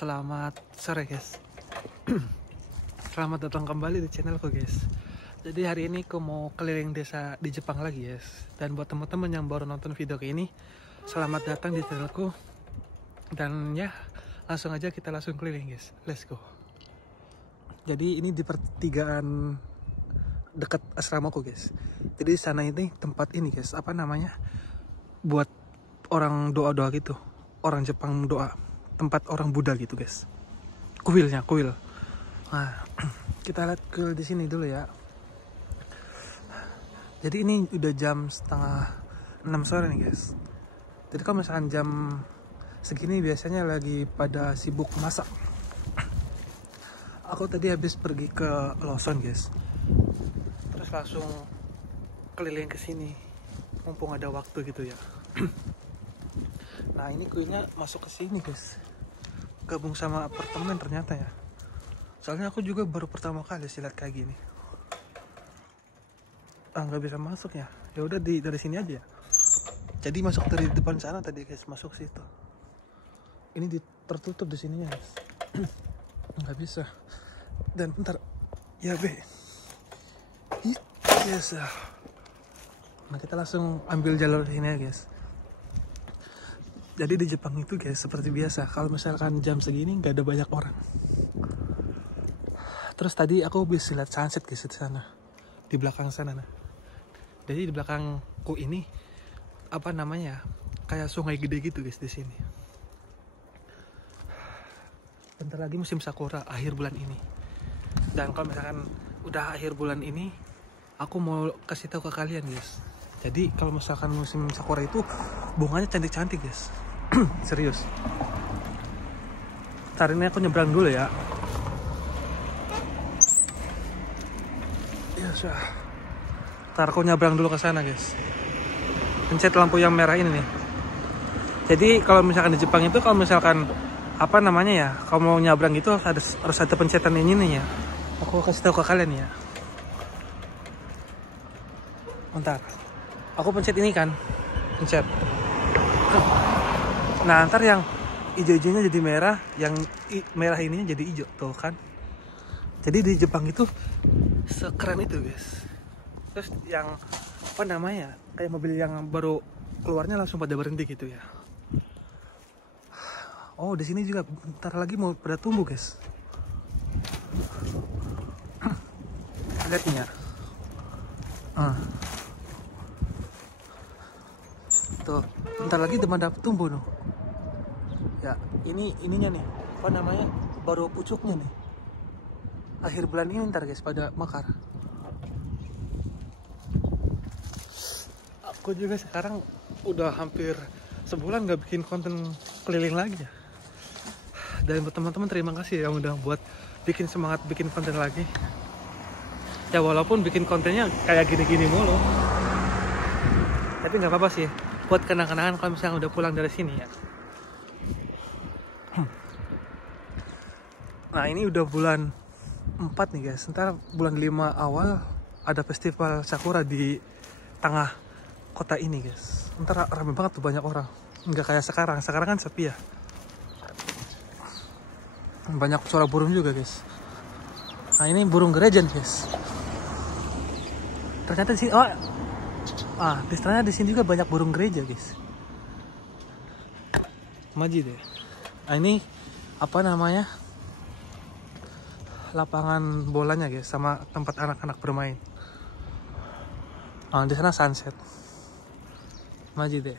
Selamat sore guys. Selamat datang kembali di channelku guys. Jadi hari ini aku mau keliling desa di Jepang lagi guys. Dan buat teman-teman yang baru nonton video ini, selamat datang di channelku. Dan ya, langsung aja kita langsung keliling guys. Let's go. Jadi ini di pertigaan dekat asramaku guys. Jadi sana ini tempat ini guys, apa namanya? Buat orang doa-doa gitu. Orang Jepang doa. Tempat orang Buddha gitu guys. Kuil. Nah, kita lihat kuil di sini dulu ya. Jadi ini udah jam setengah 6 sore nih guys. Jadi kalau misalkan jam segini biasanya lagi pada sibuk masak. Aku tadi habis pergi ke Lawson guys. Terus langsung keliling ke sini. Mumpung ada waktu gitu ya. Nah, ini kuilnya masuk ke sini guys. Gabung sama apartemen ternyata ya. Soalnya aku juga baru pertama kali sih lihat kayak gini. Nggak bisa masuk ya. Ya udah dari sini aja. Jadi masuk dari depan sana tadi guys, masuk situ. Ini tertutup di sini ya guys. Nggak bisa. Dan bentar. Ya be. Yes. Nah, kita langsung ambil jalur sini ya guys. Jadi di Jepang itu guys, seperti biasa, kalau misalkan jam segini nggak ada banyak orang. Terus tadi aku bisa lihat sunset guys di sana, di belakang sana. Nah, jadi di belakangku ini apa namanya, kayak sungai gede gitu guys di sini. Bentar lagi musim sakura akhir bulan ini. Dan kalau misalkan udah akhir bulan ini, aku mau kasih tahu ke kalian guys. Jadi kalau misalkan musim sakura itu bunganya cantik-cantik guys. Serius. Ntar ini aku nyebrang dulu ya. Yes, ntar aku nyebrang dulu ke sana guys. Pencet lampu yang merah ini nih. Jadi kalau misalkan di Jepang itu, kalau misalkan apa namanya ya, kalau mau nyebrang itu harus ada pencetan ini nih ya. Aku kasih tahu ke kalian ya. Bentar. Aku pencet ini kan. Pencet. Nah, ntar yang hijau-hijaunya jadi merah, yang merah ininya jadi hijau, tuh kan. Jadi di Jepang itu sekeren itu guys. Terus yang apa namanya, kayak mobil yang baru keluarnya langsung pada berhenti gitu ya. Oh, di sini juga bentar lagi mau pada tumbuh guys. Lihat nih ya. Tuh, bentar lagi udah pada tumbuh nih. Ya, ininya nih, apa namanya, baru pucuknya nih. Akhir bulan ini ntar guys pada mekar. Aku juga sekarang udah hampir sebulan gak bikin konten keliling lagi ya. Dan buat teman-teman terima kasih yang udah buat bikin semangat bikin konten lagi. Ya walaupun bikin kontennya kayak gini-gini mulu, tapi nggak apa-apa sih, buat kenang-kenangan kalau misalnya udah pulang dari sini ya. Nah, ini udah bulan 4 nih guys. Ntar bulan 5 awal ada festival sakura di tengah kota ini guys. Ntar rame banget tuh, banyak orang. Nggak kayak sekarang. Sekarang kan sepi ya. Banyak suara burung juga guys. Nah, ini burung gereja guys. Ternyata di sini ternyata di sini juga banyak burung gereja guys. Maju deh. Nah, ini apa namanya, lapangan bolanya guys, sama tempat anak-anak bermain. Di sana sunset. Maju deh.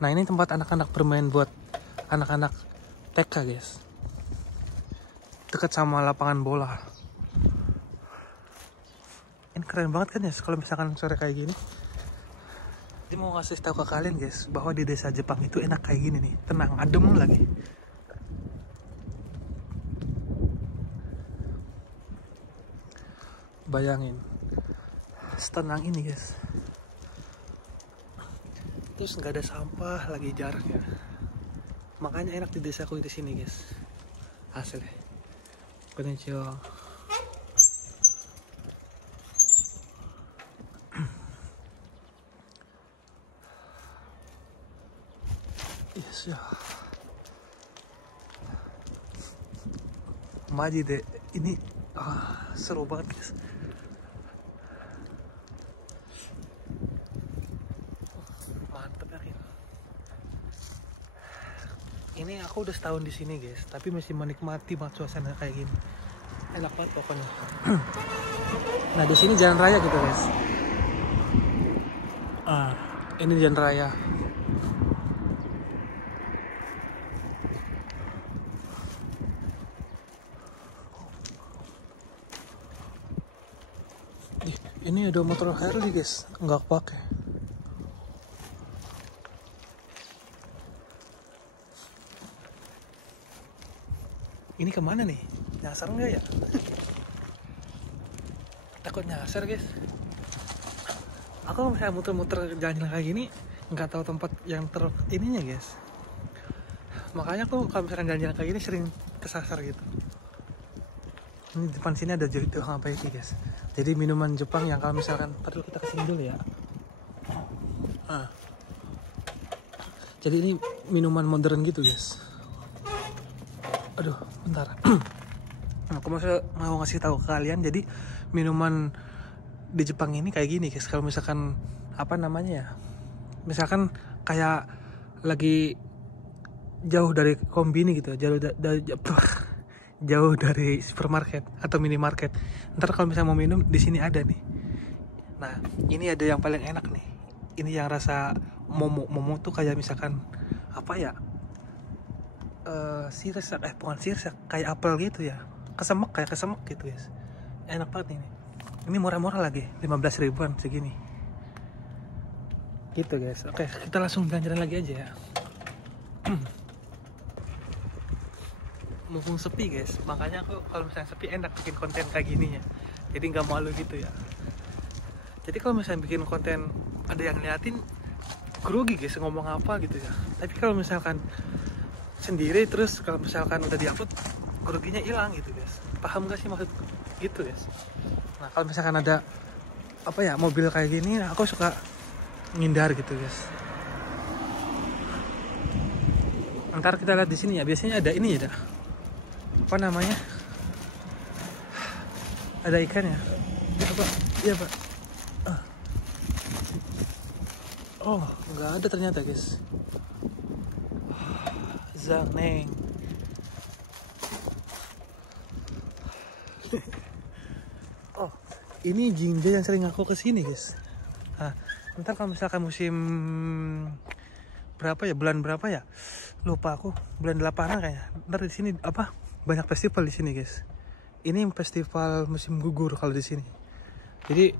Nah, ini tempat anak-anak bermain buat anak-anak TK guys. Dekat sama lapangan bola. Ini keren banget kan ya kalau misalkan sore kayak gini. Jadi mau ngasih tahu ke kalian guys, bahwa di desa Jepang itu enak kayak gini nih, tenang, adem lagi. Bayangin, setenang ini guys. Terus nggak ada sampah lagi, jaraknya. Makanya enak di desaku di sini guys. Asli. Konnichiwa. Yes ya. Maji deh. Ini seru banget guys. Mantep ya. Ini aku udah setahun di sini guys, tapi masih menikmati banget suasana kayak gini. Enak banget pokoknya. Nah di sini jalan raya gitu guys. Ini jalan raya. Ini ada motor Harley guys, nggak pakai. Ini kemana nih? Nyasar nggak ya? Takut nyasar guys. Aku misalnya muter-muter jalan-jalan kayak gini, nggak tahu tempat yang ininya guys. Makanya aku kalau misalnya jalan-jalan kayak gini sering kesasar gitu. Ini depan sini ada tukang apa itu guys. Jadi minuman Jepang yang kalau misalkan, perlu kita kesini dulu ya. Jadi ini minuman modern gitu guys. Aduh, bentar. Aku mau ngasih tahu ke kalian. Jadi minuman di Jepang ini kayak gini guys. Kalau misalkan apa namanya ya? Misalkan kayak lagi jauh dari kombini gitu, jauh dari supermarket atau minimarket. Ntar kalau misalnya mau minum di sini ada nih. Nah, ini ada yang paling enak nih. Ini yang rasa momo tuh kayak misalkan apa ya? Sirsak, bukan sirsak, kayak apel gitu ya. Kesemek gitu guys. Enak banget ini. Ini murah-murah lagi, 15 ribuan segini. Gitu guys. Oke, kita langsung jalan-jalan lagi aja ya. Mumpung sepi guys, makanya aku kalau misalnya sepi enak bikin konten kayak gini ya. Jadi nggak malu gitu ya. Jadi kalau misalnya bikin konten ada yang liatin, grogi guys ngomong apa gitu ya. Tapi kalau misalkan sendiri terus kalau misalkan udah diupload, groginya hilang gitu guys. Paham gak sih maksud gitu guys? Nah kalau misalkan ada apa ya mobil kayak gini, aku suka ngindar gitu guys. Ntar kita lihat di sini ya. Biasanya ada ini ya. Apa namanya? Ada ikan ya? Apa? Iya pak. Oh, nggak ada ternyata guys. Zaneng. Oh, ini jinja yang sering aku kesini guys. Ntar kalau misalkan musim berapa ya? Bulan berapa ya? Lupa aku. Bulan 8-an kayaknya. Ntar di sini apa? Banyak festival di sini guys. Ini festival musim gugur kalau di sini. Jadi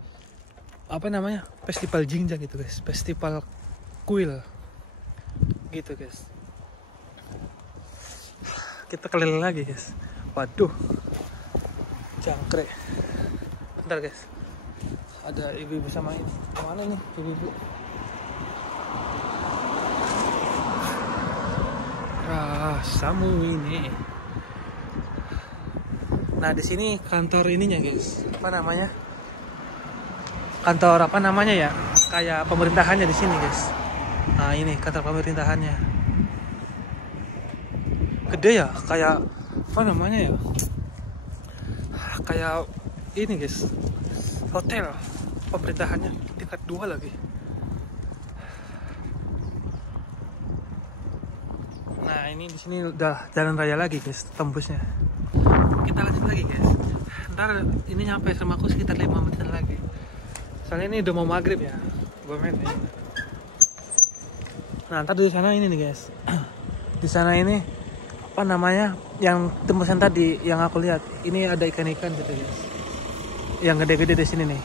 apa namanya? Festival jinja gitu guys. Festival kuil. Gitu guys. Kita keliling lagi guys. Waduh. Jangkrik. Bentar guys. Ada ibu-ibu sama ini. Mana nih ibu-ibu? Samu ini. Nah di sini kantor ininya guys. Apa namanya? Kantor apa namanya ya? Kayak pemerintahannya di sini guys. Nah ini kantor pemerintahannya. Gede ya? Kayak apa namanya ya? Kayak ini guys. Hotel pemerintahannya tingkat 2 lagi. Nah ini di sini udah jalan raya lagi guys, tembusnya. Kita lanjut lagi guys. Ntar ini nyampe sama aku sekitar 5 menit lagi. Soalnya ini udah mau maghrib ya. Gue main ini. Nah ntar di sana ini nih guys. Di sana ini apa namanya? Yang tembusan tadi yang aku lihat. Ini ada ikan-ikan gitu guys. Yang gede-gede di sini nih.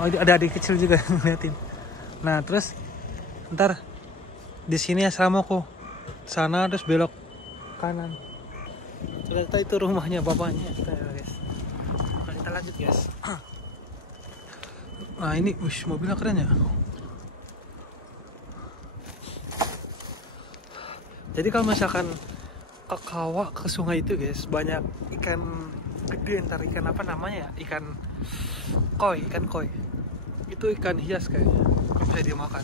Oh ada adik kecil juga ngeliatin. Nah terus ntar di sini asramaku. Sana terus belok kanan. Ternyata itu rumahnya bapaknya guys. Nah, kita lanjut guys. Nah ini mobilnya keren ya. Jadi kalau misalkan ke kawah ke sungai itu guys, banyak ikan gede. Ntar ikan apa namanya ya, ikan koi. Itu ikan hias kayaknya, bisa dimakan.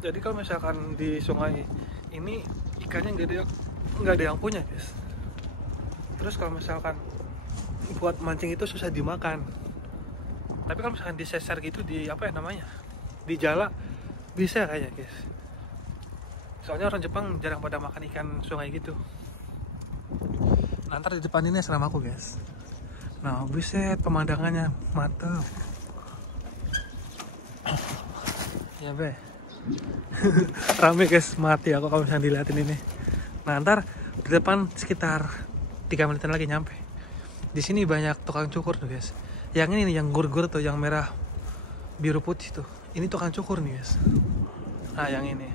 Jadi kalau misalkan di sungai ini ikannya nggak ada yang punya guys. Terus kalau misalkan buat mancing itu susah dimakan, tapi kalau misalkan diseser gitu di apa ya namanya, di jala, bisa kayaknya guys. Soalnya orang Jepang jarang pada makan ikan sungai gitu. Nah, ntar di depan ini asrama aku guys. Nah, buset, pemandangannya mantap. Ya be. Rame guys, mati aku kalau misalnya dilihatin ini. Nah, ntar di depan sekitar 3 menitan lagi nyampe. Di sini banyak tukang cukur tuh guys. Yang ini nih, yang gur-gur tuh, yang merah biru putih tuh. Ini tukang cukur nih guys. Nah, yang ini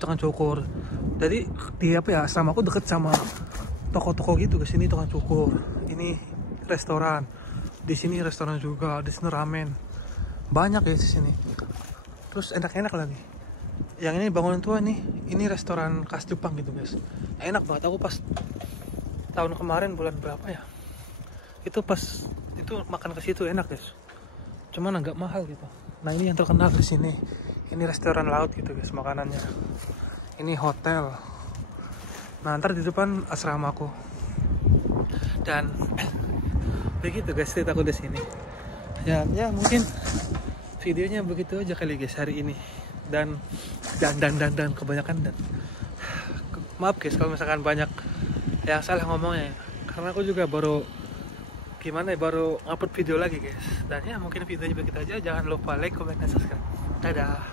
tukang cukur. Jadi di apa ya, sama aku deket sama toko-toko gitu guys. Ini tukang cukur, ini restoran. Di sini restoran juga, di sini ramen. Banyak guys di sini. Terus enak-enak lagi. Yang ini bangunan tua nih, ini restoran khas Jepang gitu guys. Enak banget. Aku pas tahun kemarin bulan berapa ya, itu pas itu makan ke situ enak guys, cuman agak mahal gitu. Nah, ini yang terkenal di sini, ini restoran laut gitu guys makanannya. Ini hotel. Nah, ntar di depan asramaku. Dan begitu guys ceritaku di sini. Ya mungkin videonya begitu aja kali guys hari ini. Dan kebanyakan dan maaf guys kalau misalkan banyak yang salah ngomongnya, karena aku juga baru upload video lagi guys. Dan ya mungkin videonya begitu aja. Jangan lupa like, comment, dan subscribe. Dadah.